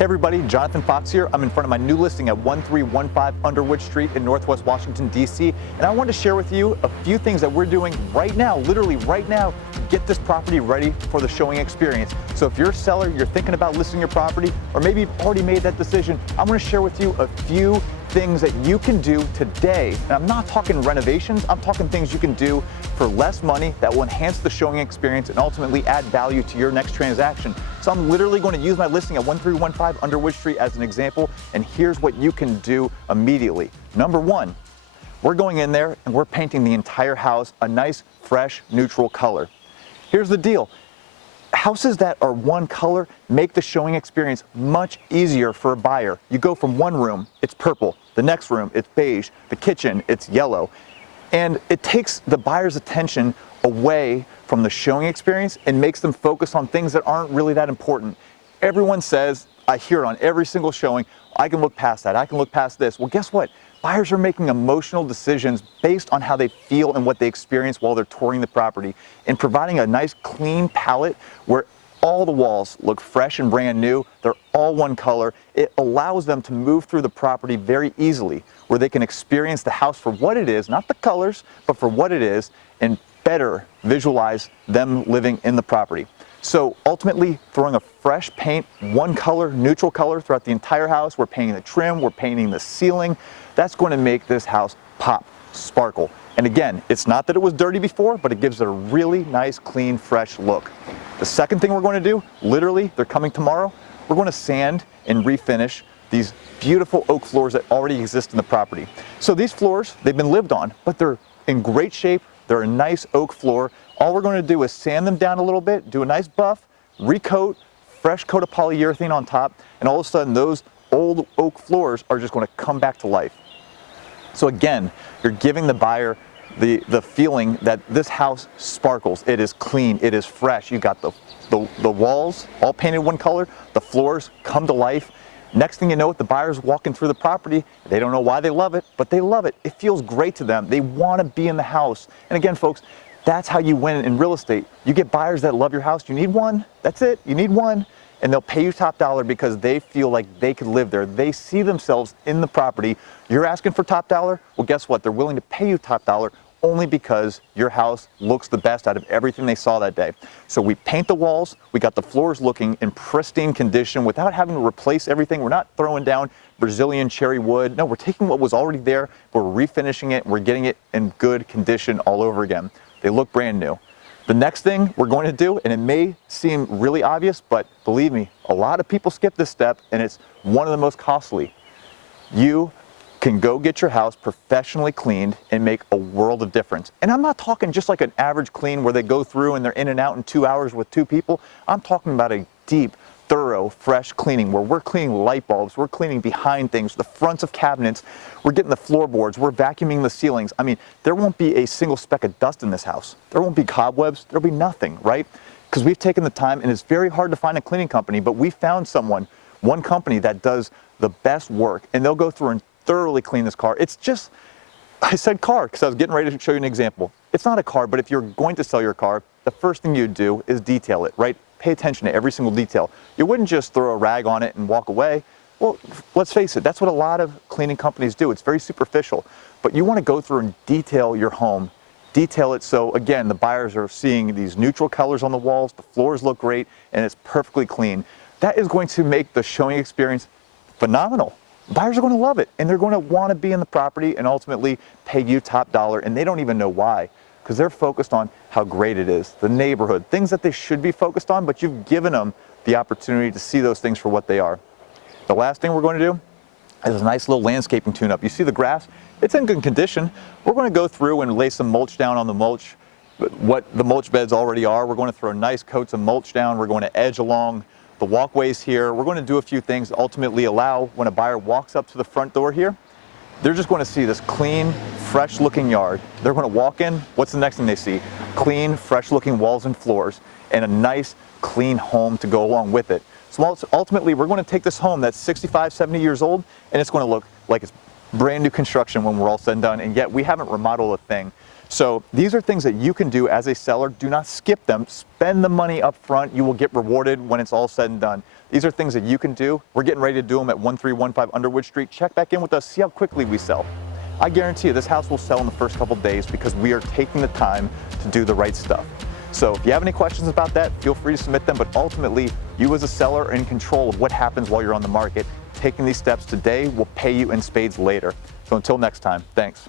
Hey everybody, Jonathan Fox here. I'm in front of my new listing at 1315 Underwood Street in Northwest Washington, D.C. And I wanted to share with you a few things that we're doing right now, literally right now, to get this property ready for the showing experience. So if you're a seller, you're thinking about listing your property, or maybe you've already made that decision, I'm going to share with you a few things that you can do today. And I'm not talking renovations, I'm talking things you can do for less money that will enhance the showing experience and ultimately add value to your next transaction. So I'm literally going to use my listing at 1315 Underwood Street as an example, and here's what you can do immediately. Number one, we're going in there and we're painting the entire house a nice, fresh, neutral color. Here's the deal. Houses that are one color make the showing experience much easier for a buyer. You go from one room, it's purple, the next room, it's beige, the kitchen, it's yellow. And it takes the buyer's attention away from the showing experience and makes them focus on things that aren't really that important. Everyone says, I hear it on every single showing, I can look past that, I can look past this. Well, guess what? Buyers are making emotional decisions based on how they feel and what they experience while they're touring the property. And providing a nice clean palette where all the walls look fresh and brand new, they're all one color, it allows them to move through the property very easily, where they can experience the house for what it is, not the colors, but for what it is, and better visualize them living in the property. So ultimately, throwing a fresh paint, one color, neutral color throughout the entire house, we're painting the trim, we're painting the ceiling, that's going to make this house pop, sparkle. And again, it's not that it was dirty before, but it gives it a really nice, clean, fresh look. The second thing we're going to do, literally, they're coming tomorrow, we're going to sand and refinish these beautiful oak floors that already exist in the property. So these floors, they've been lived on, but they're in great shape, they're a nice oak floor. All we're going to do is sand them down a little bit, do a nice buff, recoat, fresh coat of polyurethane on top, and all of a sudden those old oak floors are just going to come back to life. So again, you're giving the buyer the feeling that this house sparkles. It is clean, it is fresh. You got the walls all painted one color, the floors come to life. Next thing you know, the buyer's walking through the property. They don't know why they love it, but they love it. It feels great to them. They want to be in the house. And again, folks, that's how you win in real estate. You get buyers that love your house. You need one. That's it. You need one. And they'll pay you top dollar because they feel like they could live there. They see themselves in the property. You're asking for top dollar? Well, guess what? They're willing to pay you top dollar only because your house looks the best out of everything they saw that day. So we paint the walls, we got the floors looking in pristine condition without having to replace everything. We're not throwing down Brazilian cherry wood. No, we're taking what was already there, we're refinishing it, we're getting it in good condition all over again. They look brand new. The next thing we're going to do, and it may seem really obvious, but believe me, a lot of people skip this step and it's one of the most costly. You can go get your house professionally cleaned and make a world of difference. And I'm not talking just like an average clean where they go through and they're in and out in 2 hours with 2 people. I'm talking about a deep, thorough, fresh cleaning where we're cleaning light bulbs, we're cleaning behind things, the fronts of cabinets, we're getting the floorboards, we're vacuuming the ceilings. I mean, there won't be a single speck of dust in this house. There won't be cobwebs, there'll be nothing, right? Because we've taken the time, and it's very hard to find a cleaning company, but we found one company that does the best work, and they'll go through and thoroughly clean this car. It's just, I said car because I was getting ready to show you an example. It's not a car, but if you're going to sell your car, the first thing you do is detail it, right? Pay attention to every single detail. You wouldn't just throw a rag on it and walk away. Well, let's face it, that's what a lot of cleaning companies do. It's very superficial, but you want to go through and detail your home. Detail it so, again, the buyers are seeing these neutral colors on the walls, the floors look great, and it's perfectly clean. That is going to make the showing experience phenomenal. Buyers are going to love it, and they're going to want to be in the property and ultimately pay you top dollar, and they don't even know why, because they're focused on how great it is, the neighborhood, things that they should be focused on, but you've given them the opportunity to see those things for what they are. The last thing we're going to do is a nice little landscaping tune-up. You see the grass? It's in good condition. We're going to go through and lay some mulch down on the mulch, what the mulch beds already are. We're going to throw nice coats of mulch down. We're going to edge along the walkways here. We're going to do a few things, ultimately allow when a buyer walks up to the front door here, they're just going to see this clean, fresh looking yard. They're going to walk in, what's the next thing they see? Clean, fresh looking walls and floors, and a nice, clean home to go along with it. So ultimately, we're going to take this home that's 65, 70 years old, and it's going to look like it's brand new construction when we're all said and done, and yet we haven't remodeled a thing. So these are things that you can do as a seller. Do not skip them. Spend the money up front. You will get rewarded when it's all said and done. These are things that you can do. We're getting ready to do them at 1315 Underwood Street. Check back in with us, see how quickly we sell. I guarantee you this house will sell in the first couple days because we are taking the time to do the right stuff. So if you have any questions about that, feel free to submit them, but ultimately, you as a seller are in control of what happens while you're on the market. Taking these steps today will pay you in spades later. So until next time, thanks.